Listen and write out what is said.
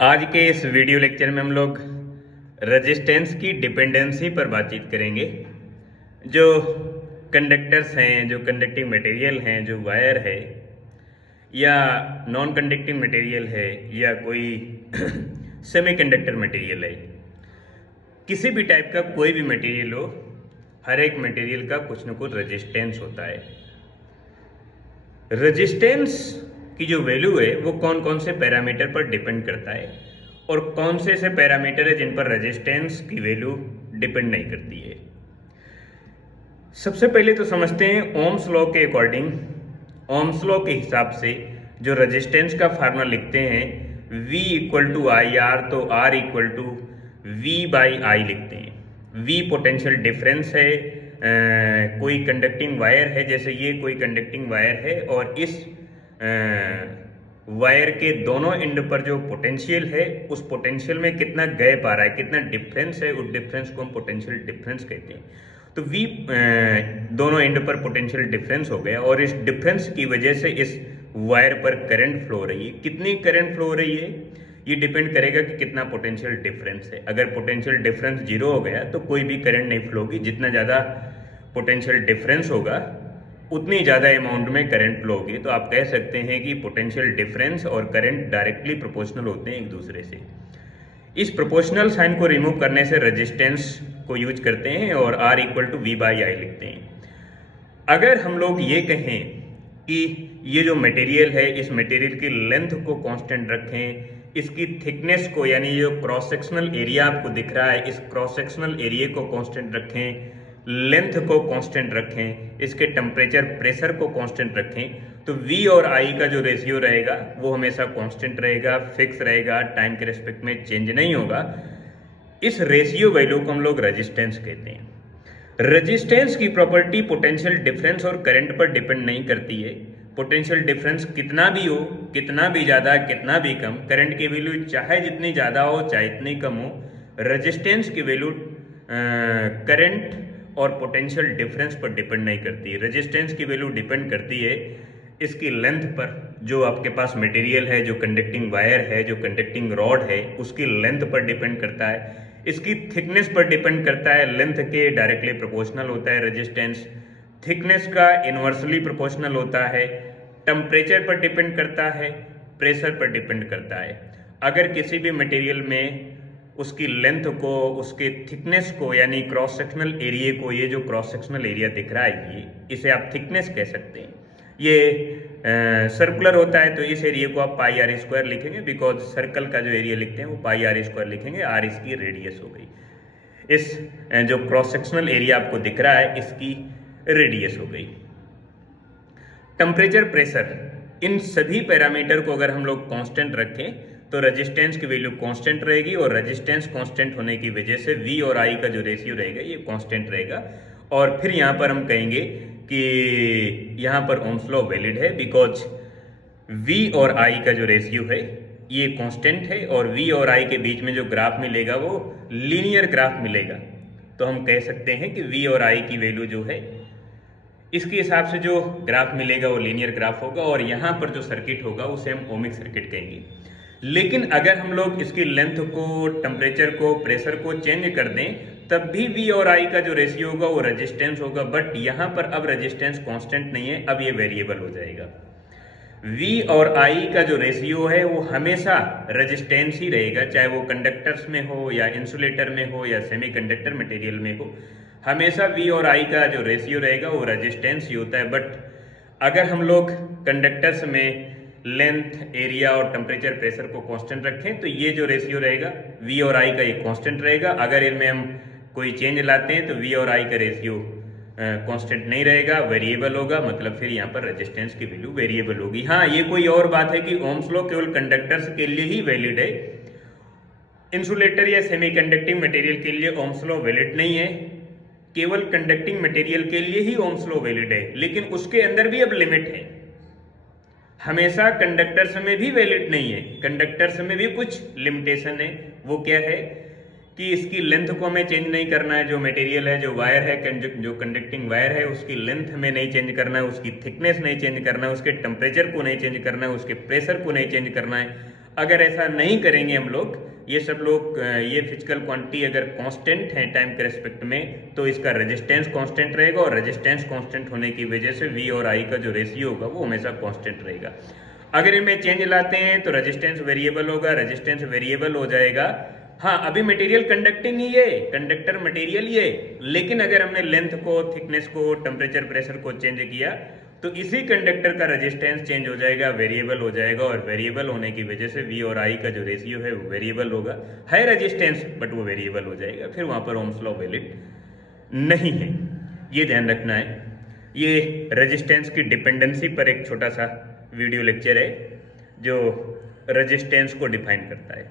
आज के इस वीडियो लेक्चर में हम लोग रेजिस्टेंस की डिपेंडेंसी पर बातचीत करेंगे। जो कंडक्टर्स हैं, जो कंडक्टिंग मटेरियल हैं, जो वायर है या नॉन कंडक्टिंग मटेरियल है या कोई सेमीकंडक्टर मटेरियल है, किसी भी टाइप का कोई भी मटेरियल हो, हर एक मटेरियल का कुछ न कुछ रेजिस्टेंस होता है। रेजिस्टेंस की जो वैल्यू है वो कौन कौन से पैरामीटर पर डिपेंड करता है और कौन से ऐसे पैरामीटर है जिन पर रेजिस्टेंस की वैल्यू डिपेंड नहीं करती है। सबसे पहले तो समझते हैं ओम्स लॉ के अकॉर्डिंग, ओम्स लॉ के हिसाब से जो रेजिस्टेंस का फार्मूला लिखते हैं V equal to I R, तो R equal to V by I लिखते हैं। V पोटेंशियल डिफरेंस है, कोई कंडक्टिंग वायर है, जैसे ये कोई कंडक्टिंग वायर है और इस वायर के दोनों एंड पर जो पोटेंशियल है उस पोटेंशियल में कितना गैप आ रहा है, कितना डिफरेंस है, उस डिफरेंस को हम पोटेंशियल डिफरेंस कहते हैं। तो V दोनों एंड पर पोटेंशियल डिफरेंस हो गया और इस डिफरेंस की वजह से इस वायर पर करंट फ्लो हो रही है। कितनी करंट फ्लो हो रही है ये डिपेंड करेगा कि कितना पोटेंशियल डिफरेंस है। अगर पोटेंशियल डिफरेंस 0 हो गया तो कोई भी करंट नहीं फ्लो होगी। जितना ज़्यादा पोटेंशियल डिफरेंस होगा उतनी ज़्यादा अमाउंट में करंट फ्लो होगी। तो आप कह सकते हैं कि पोटेंशियल डिफरेंस और करंट डायरेक्टली प्रोपोर्शनल होते हैं एक दूसरे से। इस प्रोपोर्शनल साइन को रिमूव करने से रेजिस्टेंस को यूज करते हैं और R equal to V by I लिखते हैं। अगर हम लोग ये कहें कि ये जो मटेरियल है इस मटेरियल की लेंथ को कांस्टेंट रखें, इसकी थिकनेस को, यानी जो क्रॉस सेक्शनल एरिया आपको दिख रहा है इस क्रॉस सेक्शनल एरिया को कांस्टेंट रखें, लेंथ को कांस्टेंट रखें, इसके टेम्परेचर प्रेशर को कांस्टेंट रखें, तो V और I का जो रेशियो रहेगा वो हमेशा कांस्टेंट रहेगा, फिक्स रहेगा, टाइम के रेस्पेक्ट में चेंज नहीं होगा। इस रेशियो वैल्यू को हम लोग रेजिस्टेंस कहते हैं। रेजिस्टेंस की प्रॉपर्टी पोटेंशियल डिफरेंस और करंट पर डिपेंड नहीं करती है। पोटेंशियल डिफरेंस कितना भी हो, कितना भी ज़्यादा, कितना भी कम, करंट की वैल्यू चाहे जितनी ज़्यादा हो चाहे इतनी कम हो, रेजिस्टेंस की वैल्यू करंट और पोटेंशियल डिफरेंस पर डिपेंड नहीं करती है। रेजिस्टेंस की वैल्यू डिपेंड करती है इसकी लेंथ पर। जो आपके पास मटेरियल है, जो कंडक्टिंग वायर है, जो कंडक्टिंग रॉड है, उसकी लेंथ पर डिपेंड करता है। इसकी थिकनेस पर डिपेंड करता है, लेंथ के डायरेक्टली प्रोपोर्शनल होता है रेजिस्टेंस, थिकनेस का इन्वर्सली प्रोपोर्शनल होता है, टेम्परेचर पर डिपेंड करता है, प्रेशर पर डिपेंड करता है। अगर किसी भी मटेरियल में उसकी लेंथ को, उसके थिकनेस को, यानी क्रॉस सेक्शनल एरिया को, ये जो क्रॉस सेक्शनल एरिया दिख रहा है ये, इसे आप थिकनेस कह सकते हैं। ये सर्कुलर होता है तो इस एरिया को आप पाई आर स्क्वायर लिखेंगे, बिकॉज सर्कल का जो एरिया लिखते हैं वो पाई आर स्क्वायर लिखेंगे, आर इसकी रेडियस हो गई। इस जो क्रॉस सेक्शनल एरिया आपको दिख रहा है इसकी रेडियस हो गई। टेम्परेचर, प्रेशर, इन सभी पैरामीटर को अगर हम लोग कांस्टेंट रखें तो रेजिस्टेंस की वैल्यू कांस्टेंट रहेगी और रेजिस्टेंस कांस्टेंट होने की वजह से V और I का जो रेशियो रहेगा ये कांस्टेंट रहेगा। और फिर यहाँ पर हम कहेंगे कि यहाँ पर ओम्स लॉ वैलिड है, बिकॉज V और I का जो रेशियो है ये कांस्टेंट है और V और I के बीच में जो ग्राफ मिलेगा वो लीनियर ग्राफ मिलेगा। तो हम कह सकते हैं कि V और I की वैल्यू जो है इसके हिसाब से जो ग्राफ मिलेगा वो लीनियर ग्राफ होगा और यहाँ पर जो सर्किट होगा उसे हम ओमिक सर्किट कहेंगे। लेकिन अगर हम लोग इसकी लेंथ को, टेम्परेचर को, प्रेशर को चेंज कर दें तब भी V और I का जो रेशियो होगा वो रेजिस्टेंस होगा। बट यहाँ पर अब रेजिस्टेंस कांस्टेंट नहीं है, अब ये वेरिएबल हो जाएगा। V और I का जो रेशियो है वो हमेशा रेजिस्टेंस ही रहेगा, चाहे वो कंडक्टर्स में हो या इंसुलेटर में हो या सेमीकंडक्टर मटेरियल में हो, हमेशा V और I का जो रेशियो रहेगा वो रेजिस्टेंस ही होता है। बट अगर हम लोग कंडक्टर्स में लेंथ, एरिया और टेम्परेचर, प्रेशर को कांस्टेंट रखें तो ये जो रेशियो रहेगा V और I का ये कांस्टेंट रहेगा। अगर इनमें हम कोई चेंज लाते हैं तो V और I का रेशियो कांस्टेंट नहीं रहेगा, वेरिएबल होगा, मतलब फिर यहाँ पर रेजिस्टेंस की वैल्यू वेरिएबल होगी। हाँ, ये कोई और बात है कि ओम्स लॉ केवल कंडक्टर्स के लिए ही वैलिड है, इंसुलेटर या सेमीकंडक्टिंग मटेरियल के लिए ओम्स लॉ वैलिड नहीं है। केवल कंडक्टिंग मटेरियल के लिए ही ओम्स लॉ वैलिड है, लेकिन उसके अंदर भी अब लिमिट है। हमेशा कंडक्टर्स में भी वैलिड नहीं है, कंडक्टर्स में भी कुछ लिमिटेशन है। वो क्या है कि इसकी लेंथ को हमें चेंज नहीं करना है, जो मटेरियल है, जो वायर है, जो कंडक्टिंग वायर है उसकी लेंथ में नहीं चेंज करना है, उसकी थिकनेस नहीं चेंज करना है, उसके टेम्परेचर को नहीं चेंज करना है, उसके प्रेशर को नहीं चेंज करना है। अगर ऐसा नहीं करेंगे हम लोग, ये सब लोग ये फिजिकल क्वांटिटी अगर कांस्टेंट है टाइम के रेस्पेक्ट में, तो इसका रेजिस्टेंस कांस्टेंट रहेगा, और रेजिस्टेंस कांस्टेंट होने की वजह से V और I का जो रेशियो होगा वो हमेशा कांस्टेंट रहेगा। अगर इनमें चेंज लाते हैं तो रेजिस्टेंस वेरिएबल होगा, रेजिस्टेंस वेरिएबल हो जाएगा। हाँ, अभी मटेरियल कंडक्टिंग ही है, कंडक्टर मटेरियल ही है, लेकिन अगर हमने लेंथ को, थिकनेस को, टेम्परेचर, प्रेशर को चेंज किया तो इसी कंडक्टर का रेजिस्टेंस चेंज हो जाएगा, वेरिएबल हो जाएगा, और वेरिएबल होने की वजह से V और I का जो रेशियो है वो वेरिएबल होगा। है रेजिस्टेंस बट वो वेरिएबल हो जाएगा, फिर वहां पर ओम्स लॉ वैलिड नहीं है, ये ध्यान रखना है। ये रेजिस्टेंस की डिपेंडेंसी पर एक छोटा सा वीडियो लेक्चर है जो रेजिस्टेंस को डिफाइन करता है।